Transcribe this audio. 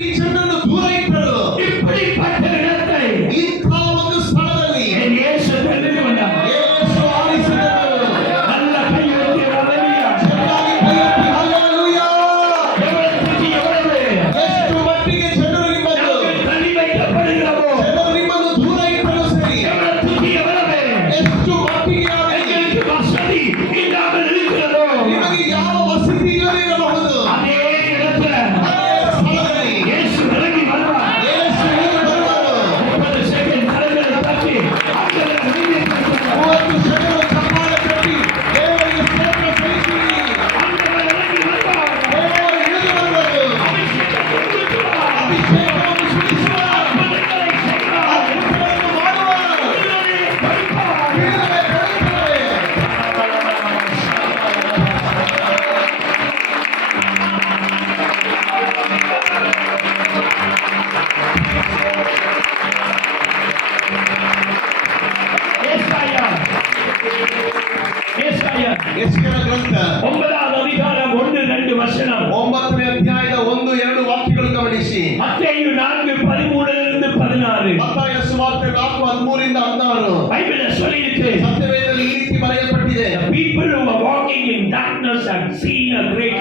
ಈ ಜನರನ್ನು ದೂರ ಇಟ್ಟರು. இப்படிப்பட்ட இடத்தை ಇಂಥ ಒಂದು ಸ್ಥಳದಲ್ಲಿ என் இயேசு தெரிந்து கொண்டார். ಯೇಸು ಆರಿಸಿದರು. நல்ல கையெழுத்து ஹalleluya. ಚೆನ್ನಾಗಿ ಕೈಯೆತ್ತಿ ಹಲ್ಲೆಲೂಯಾ. எவ்வளவுக்கு எவ்வளவு ಎಷ್ಟು ಮಟ್ಟಿಗೆ ಜನರು ನಿಮ್ಮನ್ನು நாங்கள் தள்ளி வைக்கப்படுகிறோமோ ಜನರು ನಿಮ್ಮನ್ನು ದೂರ ಇಟ್ಟರು ಸರಿ. எவ்வளவுக்கு எவ்வளவு ಎಷ್ಟು ಮಟ್ಟಿಗೆ ಆಗಲಿ. எங்களுக்கு வசதி இல்லாமல் இருக்கிறதோ ನಿಮಗೆ ಯಾವ ವಸತಿ ಇಲ್ಲದಿರಬಹುದು. அதே இடத்துல ಅದೇ ಸ್ಥಳದಲ್ಲಿ இயேசு இறங்கி வருவார். ಯೇಸು ಇಳಿದು ಬರುವರು. 30 ಸೆಕೆಂಡ್ ಕರங்களை ತಟ್ಟಿ ಆತನ ಮಹಿಮೆಪಡಿಸುತ್ತಾರೆ. 30 ಜನರು ಚಪ್ಪಾಳೆ ತಟ್ಟಿ ದೇವರಿಗೆ ಸ್ತೋತ್ರ ಸಲ್ಲಿಸಿರಿ. ಆತನ ಇறங்கಿ வருவார். ದೇವರು ಇಳಿದು ಬರುವರು. அபிஷேகத்தை கொடுக்கிறார். ಅಭಿಷೇಕವನ್ನು ಸುರಿಸುವರು. அற்புதங்களை செய்வார். ಅದ್ಭುತಗಳನ್ನು ಮಾಡುವರು. விடுதலையை கொடுப்பார். ಬಿಡುಗಡೆ ಕೊಡುತ್ತಾರೆ. ஏசாயா ಯೆಶಾಯನ ಗ್ರಂಥ 9வது அதிகாரம் 1-2 வசனம். 9ನೇ ಅಧ್ಯಾಯದ 1-2 ವಾಕ್ಯಗಳು ಗಮನಿಸಿ. மத்தேயு 4:13 16. ಮತ್ತಾಯ ಸುವಾರ್ತೆ 4:13-16 பைபிள்ல சொல்லிருக்கு. ಸತ್ಯವೇದದಲ್ಲಿ ಈ ರೀತಿ ಬರೆಯಲ್ಪಟ್ಟಿದೆ. People who are walking in darkness have seen a great